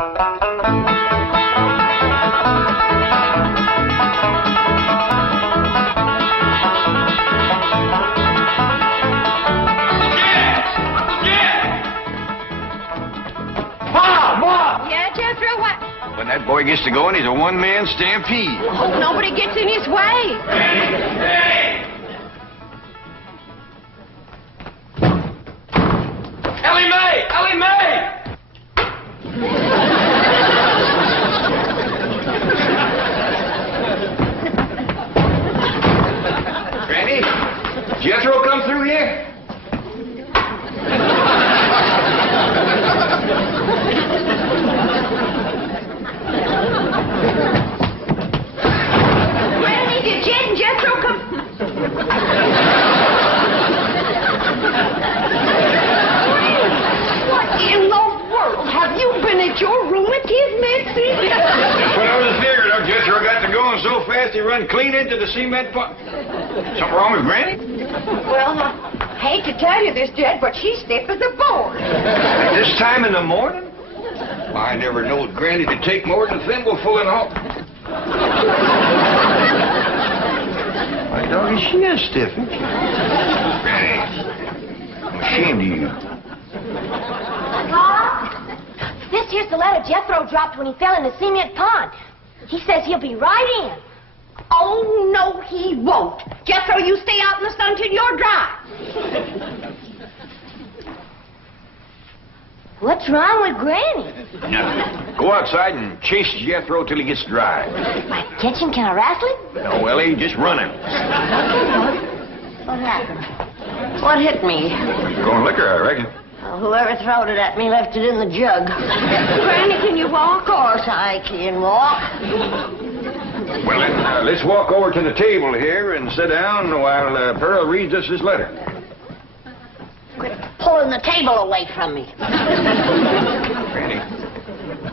When that boy gets to going, he's a one-man stampede. Hope nobody gets in his way. Hey! Ellie Mae! Ellie Mae! Granny, Jethro come through here? Granny, did Jed and Jethro come? What in the world? Have you been at your rheumatism, Mitzi? That's what I was figuring. Our Jethro got to going so fast he run clean into the cement pump. Something wrong with Granny? Well, I hate to tell you this, Jed, but she's stiff as a board. At this time in the morning? I never knowed Granny to take more than a thimbleful and all. My doggy, she is stiff, isn't she? Granny, I'm ashamed of you. This here's the letter Jethro dropped when he fell in the cement pond. He says he'll be right in. Oh, no, he won't. Jethro, you stay out in the sun till you're dry. What's wrong with Granny? Nothing. Go outside and chase Jethro till he gets dry. Might catch him? Can I wrestle him? No, Ellie, just run him. What happened? What hit me? Going liquor, I reckon. Well, whoever throwed it at me left it in the jug. Granny, can you walk? Of course I can walk. Well, then, let's walk over to the table here and sit down while Pearl reads us this letter. Quit pulling the table away from me. Granny,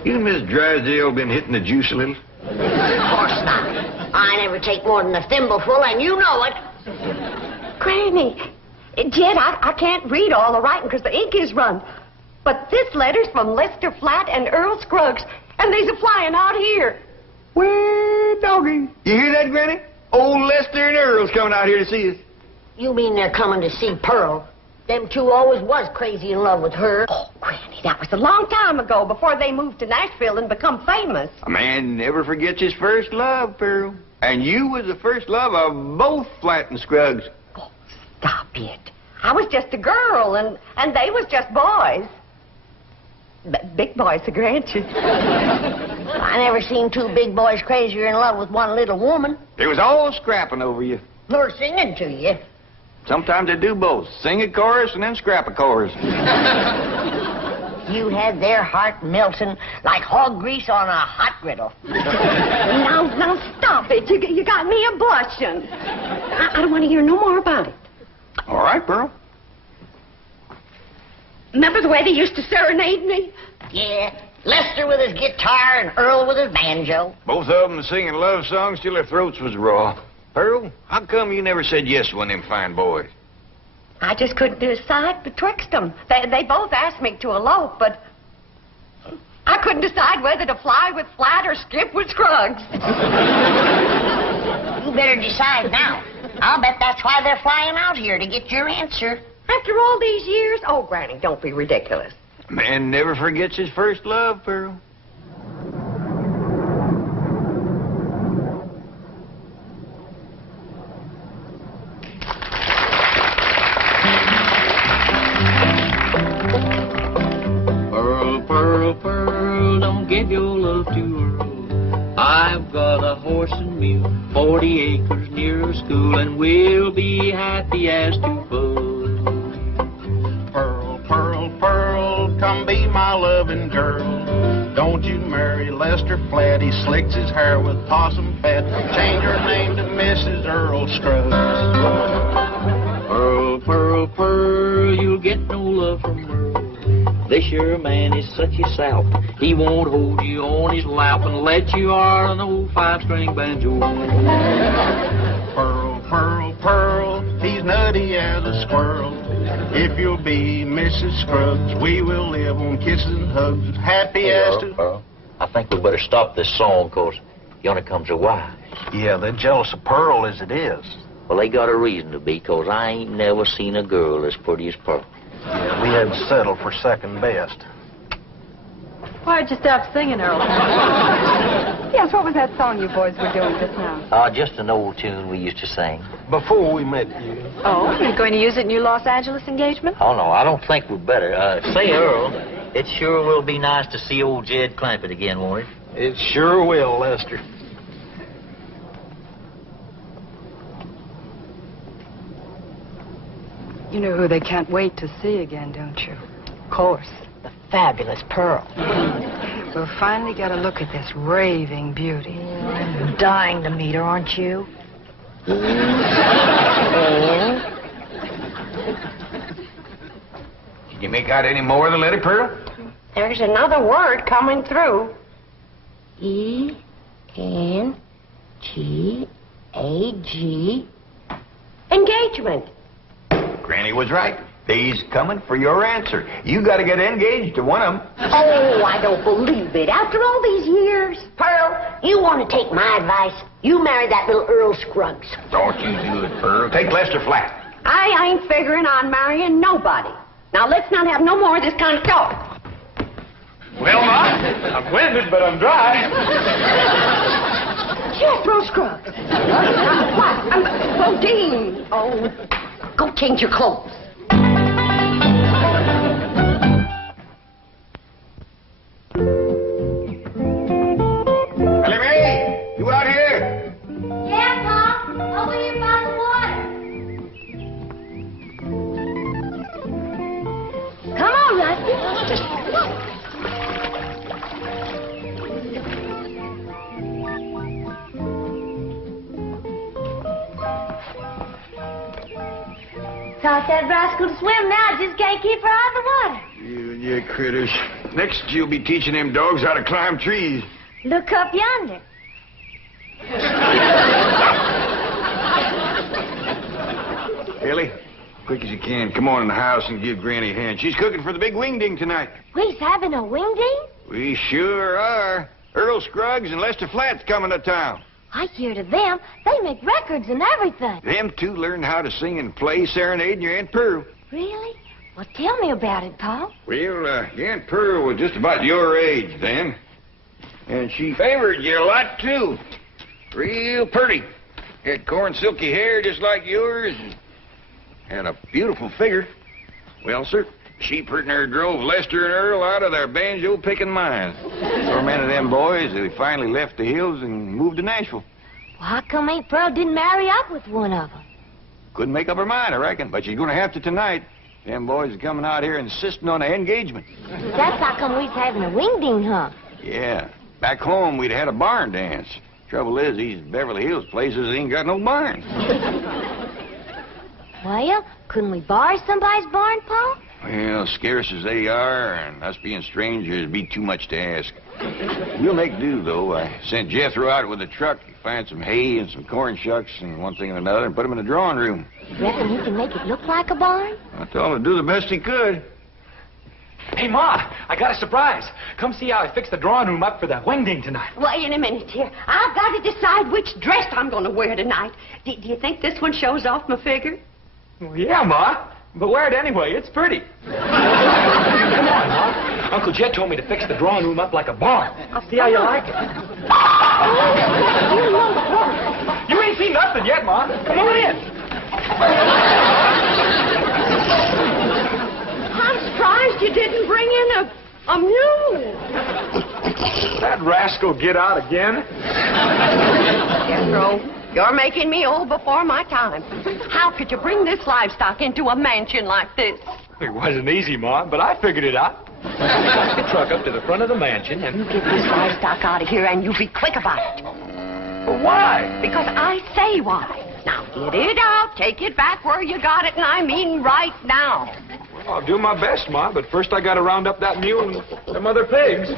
you and Miss Drysdale been hitting the juice a little? Of course not. I never take more than a thimbleful, and you know it. Granny, Jed, I can't read all the writing because the ink is run. But this letter's from Lester Flatt and Earl Scruggs, and they's a-flying out here. Well, doggy. You hear that, Granny? Old Lester and Earl's coming out here to see us. You mean they're coming to see Pearl? Them two always was crazy in love with her. Oh, Granny, that was a long time ago, before they moved to Nashville and become famous. A man never forgets his first love, Pearl. And you was the first love of both Flatt and Scruggs. Oh, stop it. I was just a girl, and they was just boys. Big boys, the grant you. I never seen two big boys crazier in love with one little woman. They was all scrapping over you. Or singing to you. Sometimes they do both. Sing a chorus and then scrap a chorus. You had their heart melting like hog grease on a hot griddle. Now, stop it. You got me a-blushing. I don't want to hear no more about it. All right, Pearl. Remember the way they used to serenade me? Yeah, Lester with his guitar and Earl with his banjo. Both of them singing love songs till their throats was raw. Pearl, how come you never said yes to one of them fine boys? I just couldn't decide betwixt them. They both asked me to elope, but I couldn't decide whether to fly with Flatt or skip with Scruggs. You better decide now. I'll bet that's why they're flying out here, to get your answer. After all these years? Oh, Granny, don't be ridiculous. A man never forgets his first love, Pearl. Pearl, Pearl, Pearl, don't give your love to Earl. I've got a horse and mule, 40 acres near a school, and we'll be happy as two foes. Pearl, Pearl, Pearl, come be my loving girl. Don't you marry Lester Flatt, he slicks his hair with possum fat. Change her name to Mrs. Earl Scruggs. Pearl, Pearl, Pearl, you'll get no love from Earl. This your man is such a sout. He won't hold you on his lap and let you are an old 5-string banjo. Pearl, Pearl, Pearl, he's nutty as a squirrel. If you'll be Mrs. Scruggs, we will live on kisses and hugs, happy as to... Earl, I think we better stop this song, 'cause yonder comes her wife. Yeah, they're jealous of Pearl as it is. Well, they got a reason to be, 'cause I ain't never seen a girl as pretty as Pearl. Yeah, we had to settle for second best. Why'd you stop singing, Earl? Yes, what was that song you boys were doing just now? Just an old tune we used to sing. Before we met you. Oh, you're going to use it in your Los Angeles engagement? Oh, no, I don't think we'd better. Say, Earl, it sure will be nice to see old Jed Clampett again, won't it? It sure will, Lester. You know who they can't wait to see again, don't you? Of course, the fabulous Pearl. We'll finally get a look at this raving beauty. I'm dying to meet her, aren't you? Can you make out any more of the letter, Pearl? There's another word coming through. E-N-G-A-G. Engagement. Granny was right. They's coming for your answer. You got to get engaged to one of them. Oh, I don't believe it. After all these years. Pearl, you want to take my advice? You marry that little Earl Scruggs. Don't you do it, Pearl. Take Lester Flat. I ain't figuring on marrying nobody. Now, let's not have no more of this kind of talk. Well, Ma, I'm winded, but I'm dry. Jethro Scruggs. What? Bodine. Oh, go change your clothes. Ellie Mae, you out here? Yeah, Pop. Over here by the water. Come on, Rusty. Taught that rascal to swim now. Just can't keep her out of the water. You and your critters. Next, you'll be teaching them dogs how to climb trees. Look up yonder. Ellie, quick as you can, come on in the house and give Granny a hand. She's cooking for the big Wingding tonight. We's having a wingding? We sure are. Earl Scruggs and Lester Flat's coming to town. I hear to them, they make records and everything. Them two learned how to sing and play serenading your Aunt Pearl. Really? Well, tell me about it, Pa. Well, your Aunt Pearl was just about your age then. And she favored you a lot, too. Real pretty. Had corn silky hair just like yours. And had a beautiful figure. Well, sir, she pretty near drove Lester and Earl out of their banjo-picking minds. Tormented them boys, they finally left the hills and moved to Nashville. Well, how come Aunt Pearl didn't marry up with one of them? Couldn't make up her mind, I reckon, but she's going to have to tonight. Them boys are coming out here insisting on an engagement. That's how come we's having a wingding, huh? Yeah. Back home, we'd had a barn dance. Trouble is, these Beverly Hills places ain't got no barns. Well, couldn't we borrow somebody's barn, Pa? Well, scarce as they are, and us being strangers, it'd be too much to ask. We'll make do, though. I sent Jethro out with a truck to find some hay and some corn shucks and one thing and another and put them in the drawing room. You reckon you can make it look like a barn? I told him to do the best he could. Hey, Ma, I got a surprise. Come see how I fixed the drawing room up for the Wingding tonight. Wait a minute here. I've got to decide which dress I'm going to wear tonight. Do you think this one shows off my figure? Well, yeah, Ma, but wear it anyway. It's pretty. Come on, Ma. Uncle Jed told me to fix the drawing room up like a barn. I'll see how you like it. You ain't seen nothing yet, Ma. Come on in. I'm surprised you didn't bring in a mule. That rascal get out again? Jethro, you're making me old before my time. How could you bring this livestock into a mansion like this? It wasn't easy, Ma, but I figured it out. Took the truck up to the front of the mansion and... You get this livestock out of here and you be quick about it. But why? Because I say why. Now, get it out. Take it back where you got it, and I mean right now. Well, I'll do my best, Ma, but first I gotta round up that mule and them other pigs.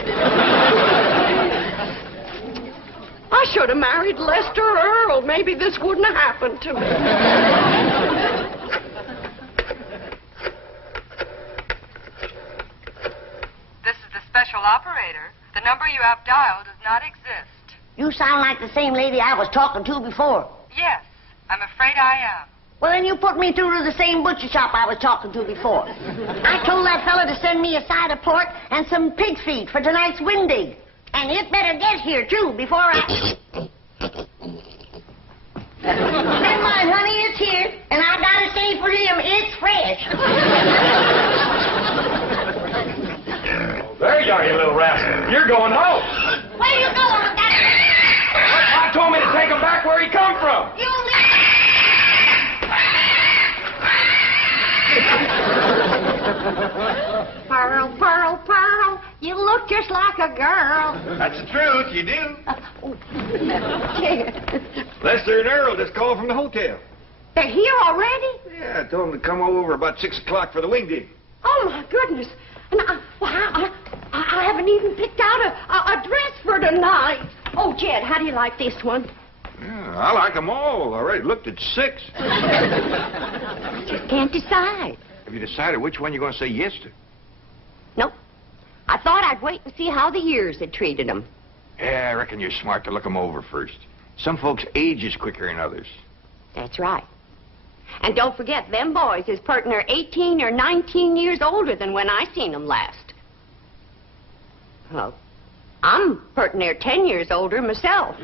I should would have married Lester Earl, maybe this wouldn't have happened to me. This is the special operator. The number you have dialed does not exist. You sound like the same lady I was talking to before. Yes, I'm afraid I am. Well, then you put me through to the same butcher shop I was talking to before. I told that fella to send me a side of pork and some pig feet for tonight's Wingding. And it better get here, too, before I... Never mind, honey, it's here. And I gotta say for him, it's fresh. There you are, you little rascal. You're going home. Where you going with that? I told me to take him back where he come from. You Pearl, Pearl, Pearl, you look just like a girl. That's the truth, you do. Jed, Lester and Earl just called from the hotel. they're here already? Yeah, I told them to come over about 6 o'clock for the Wingding. Oh, my goodness. And I haven't even picked out a dress for tonight. Oh, Jed, how do you like this one? Yeah, I like them all. I already looked at 6. Just can't decide. Have you decided which one you're going to say yes to? Nope. I thought I'd wait and see how the years had treated them. Yeah, I reckon you're smart to look them over first. Some folks age is quicker than others. That's right. And don't forget, them boys is pertin' are 18 or 19 years older than when I seen them last. Well, I'm pertin' near 10 years older myself.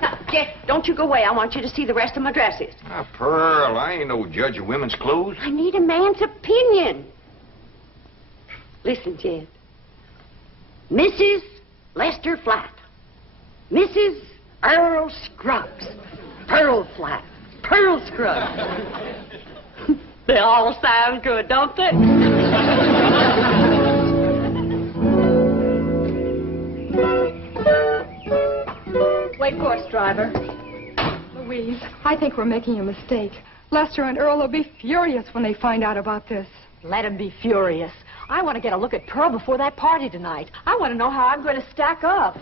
Now, Jeff, don't you go away. I want you to see the rest of my dresses. Ah, Pearl, I ain't no judge of women's clothes. I need a man's opinion. Listen, Jed. Mrs. Lester Flat. Mrs. Earl Scruggs. Pearl Flat. Pearl Scruggs. They all sound good, don't they? Wait course, driver. Louise, I think we're making a mistake. Lester and Earl will be furious when they find out about this. Let him be furious. I want to get a look at Pearl before that party tonight. I want to know how I'm going to stack up.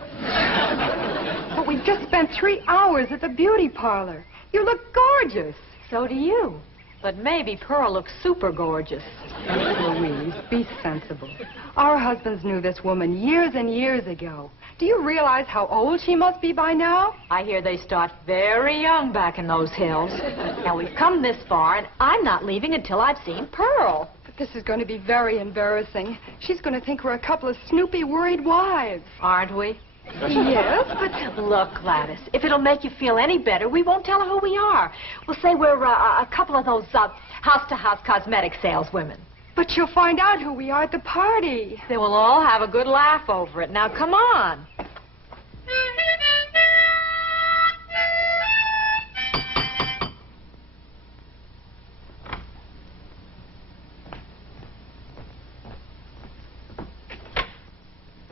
But we've just spent 3 hours at the beauty parlor. You look gorgeous. So do you. But maybe Pearl looks super gorgeous. Louise, be sensible. Our husbands knew this woman years and years ago. Do you realize how old she must be by now? I hear they start very young back in those hills. Now, we've come this far, and I'm not leaving until I've seen Pearl. But this is going to be very embarrassing. She's going to think we're a couple of snoopy, worried wives. Aren't we? Yes, but... Look, Gladys, if it'll make you feel any better, we won't tell her who we are. We'll say we're a couple of those house-to-house cosmetic saleswomen. But you'll find out who we are at the party. Then we'll all have a good laugh over it. Now, come on.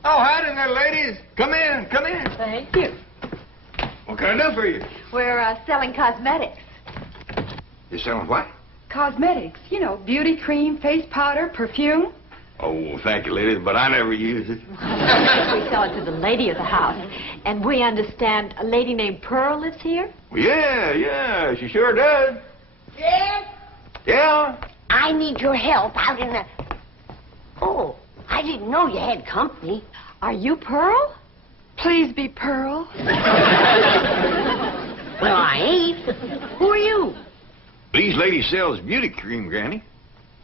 Oh, howdy there, ladies. Come in, come in. Thank you. What can I do for you? We're selling cosmetics. You selling what? Cosmetics, you know, beauty cream, face powder, perfume. Oh, thank you, ladies, but I never use it. We sell it to the lady of the house. And we understand a lady named Pearl lives here? Yeah, she sure does. Yes? Yeah? I need your help out in the... Oh, I didn't know you had company. Are you Pearl? Please be Pearl. Well, I ain't. Who are you? These ladies sells beauty cream, Granny.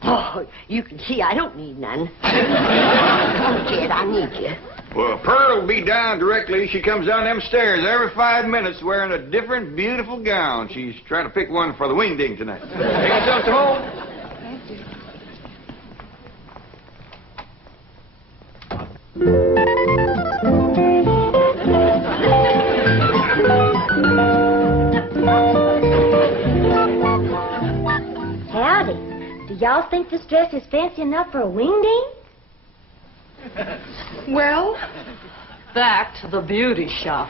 Oh, you can see I don't need none. Come, Jed, I need you. Well, Pearl will be down directly. She comes down them stairs every 5 minutes wearing a different beautiful gown. She's trying to pick one for the Wingding tonight. Take yourself to home. Thank you. Howdy. Do y'all think this dress is fancy enough for a Wingding? Well, Back to the beauty shop.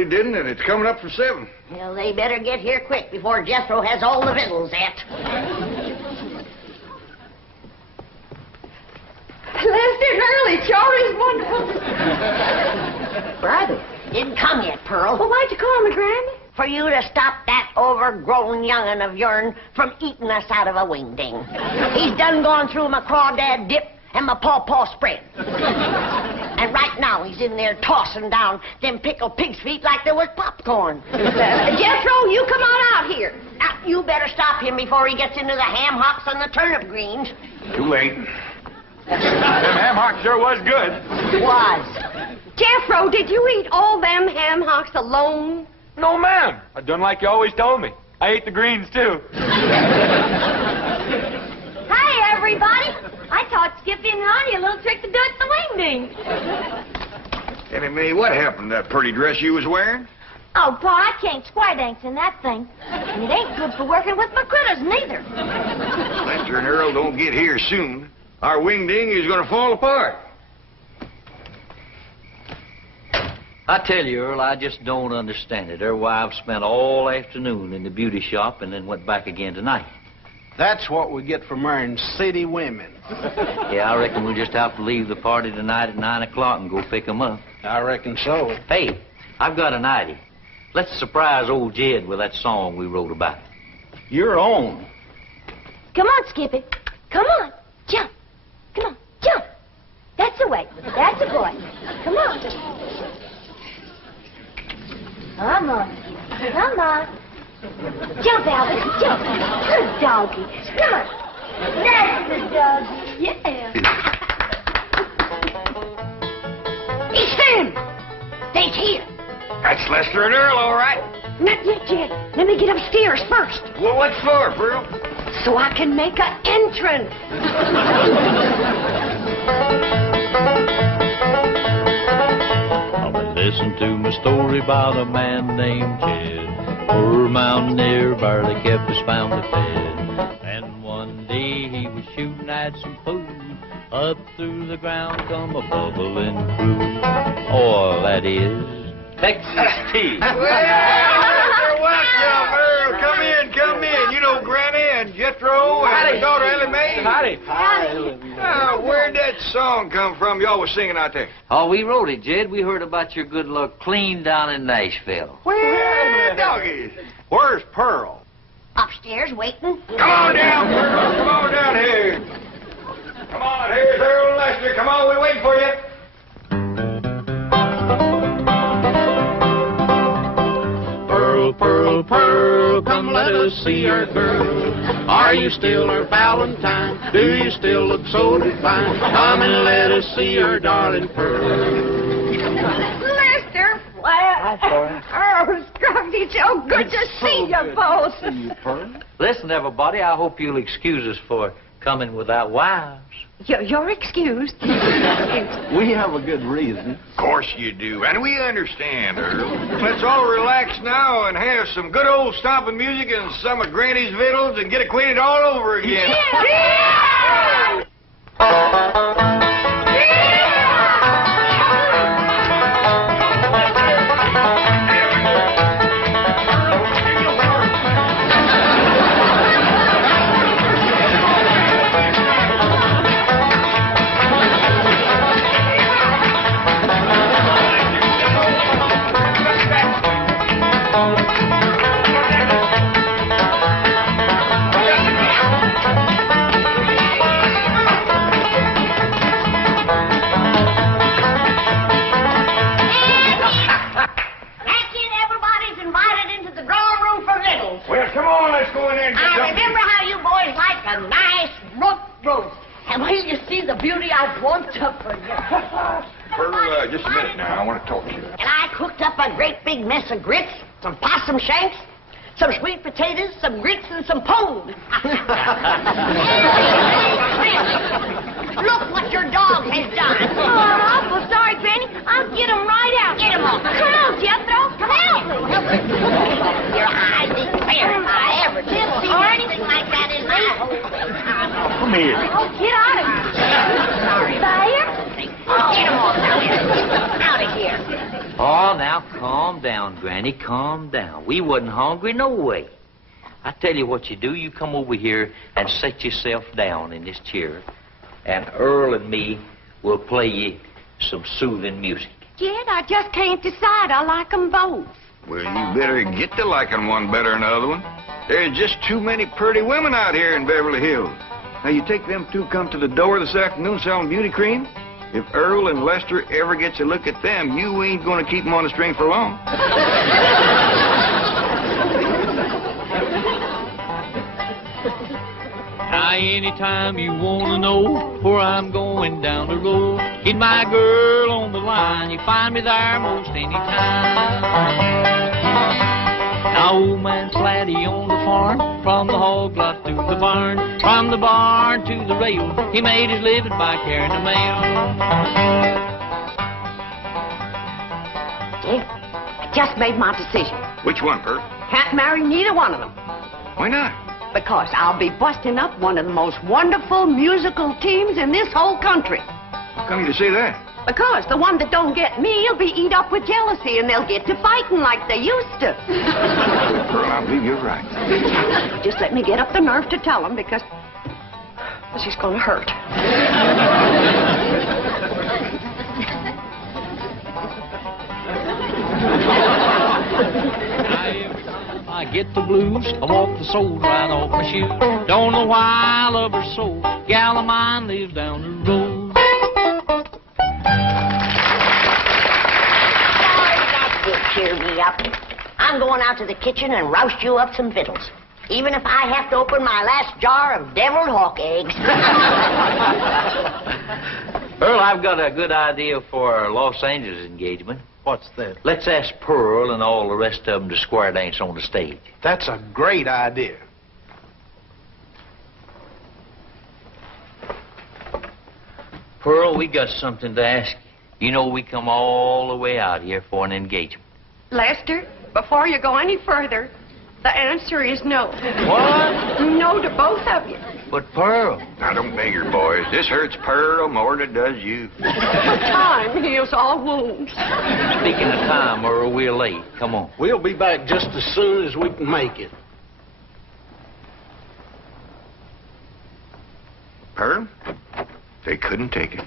certainly didn't, and it's coming up for 7. Well, they better get here quick before Jethro has all the victuals at. Lester and Early, sure is wonderful. Brother, didn't come yet, Pearl. Well, why'd you call me, Granny? For you to stop that overgrown young'un of yourn from eating us out of a wingding. He's done gone through my crawdad dip and my pawpaw spread. And right now he's in there tossing down them pickled pig's feet like they was popcorn. Jethro, you come on out here. Now, you better stop him before he gets into the ham hocks and the turnip greens. Too late. Them ham hocks sure was good. Was. Jethro, did you eat all them ham hocks alone? No, ma'am. I done like you always told me. I ate the greens, too. Hi, everybody. I taught Skippy and Ronnie a little trick to do at the Wingding. Annie Mae, what happened to that pretty dress you was wearing? Oh, Pa, I can't square dance in that thing. And it ain't good for working with my critters, neither. Lester and Earl don't get here soon. Our wingding is going to fall apart. I tell you, Earl, I just don't understand it. Their wives spent all afternoon in the beauty shop and then went back again tonight. That's what we get for marrying city women. Yeah, I reckon we'll just have to leave the party tonight at 9 o'clock and go pick 'em up. I reckon so. Hey, I've got an idea. Let's surprise old Jed with that song we wrote about. Your own. Come on, Skippy. Come on. Jump. Come on. Jump. That's the way. That's the boy. Come on. Come on. Come on. Jump, Albert. Jump. Good doggy. Come on. That's the doggy. Yeah. He's him. They's here. That's Lester and Earl, all right. Not yet, Jed. Let me get upstairs first, Well, what for, Pearl? so I can make an entrance. I've been listening to my story about a man named Jed. Poor mountaineer barely kept his family fed. And one day he was shooting at some food. Up through the ground come a bubbling crude. Oil, that is. Texas tea. Well, welcome, Earl. Come in. You know Granny and Jethro and the daughter Ellie Mae. Howdy. Where'd that song come from y'all was singing out there? Oh, we wrote it, Jed. We heard about your good luck clean down in Nashville. Where doggies? Where's Pearl? Upstairs waiting. Come on down, Pearl. Come on down here. Come on, here's Earl and Lester. Come on, we're waiting for you. Pearl, Pearl, Pearl, come let us see our girl. Are you still her Valentine? Do you still look so divine? Come and let us see our darling Pearl. Lester, Flat. Oh, Scruffy, so good to see you both. See you, Pearl. Listen, everybody, I hope you'll excuse us for coming without wives. You're excused. We have a good reason. Of course you do, and we understand, Earl. Let's all relax now and have some good old stomping music and some of Granny's victuals and get acquainted all over again. Just a minute now. I want to talk to you. And I cooked up a great big mess of grits, some possum shanks, some sweet potatoes, some grits, and some pone. Look what your dog has done. Oh, I'm awful sorry, Granny. I'll get him right out. Get him off. Come on, Jethro. Come on. Your eyes declare if I ever did see anything like that in my whole life. Come here. Oh, get out of here. Sorry. Fire? Get him off now. Out of here. Oh, now calm down, Granny, calm down. We wasn't hungry no way. I tell you what you do. You come over here and set yourself down in this chair, and Earl and me will play you some soothing music. Jed, I just can't decide. I like 'em both. Well, you better get to liking one better than the other one. There's just too many pretty women out here in Beverly Hills. Now, you take them two come to the door this afternoon selling beauty cream. If Earl and Lester ever gets a look at them, you ain't going to keep them on the string for long. Now, anytime you want to know where I'm going down the road, get my girl on the line. You find me there most any time. Now, old man Slatty on the farm, from the hog lot to the barn, from the barn to the rail, he made his living by carrying the mail. Jed, I just made my decision. Which one, Pearl? Can't marry neither one of them. Why not? Because I'll be busting up one of the most wonderful musical teams in this whole country. How come you to say that? Because the one that don't get me will be eat up with jealousy, and they'll get to fighting like they used to. Pearl, I believe you're right. Just let me get up the nerve to tell them, because this is going to hurt. I get the blues, I walk the soles right off my shoes. Don't know why I love her so. Gal of mine lives down the road. That did cheer me up. I'm going out to the kitchen and roust you up some victuals. Even if I have to open my last jar of deviled hawk eggs. Earl, I've got a good idea for our Los Angeles engagement. What's that? Let's ask Pearl and all the rest of them to square dance on the stage. That's a great idea. Pearl, we got something to ask you. You know we come all the way out here for an engagement. Lester, before you go any further, the answer is no. What? No to both of you. But Pearl. Now, don't beg her, boys. This hurts Pearl more than it does you. Time heals all wounds. Speaking of time, Earl, we're late. Come on. We'll be back just as soon as we can make it. Pearl, they couldn't take it.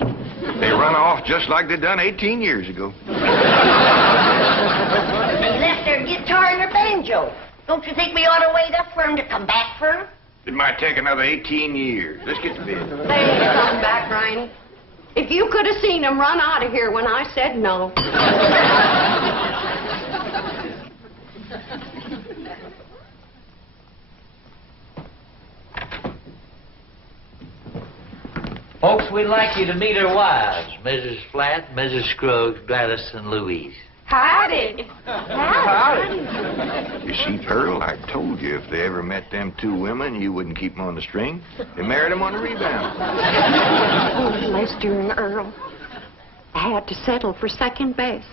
They run off just like they done 18 years ago. They left their guitar and their banjo. Don't you think we ought to wait up for them to come back for 'em? It might take another 18 years. Let's get to bed. They ain't coming back, Riney. If you could have seen them run out of here when I said no. Folks, we'd like you to meet our wives, Mrs. Flatt, Mrs. Scruggs, Gladys, and Louise. Howdy. You see, Pearl, I told you if they ever met them two women, you wouldn't keep them on the string. They married them on the rebound. Oh, Lester and Earl. I had to settle for second best.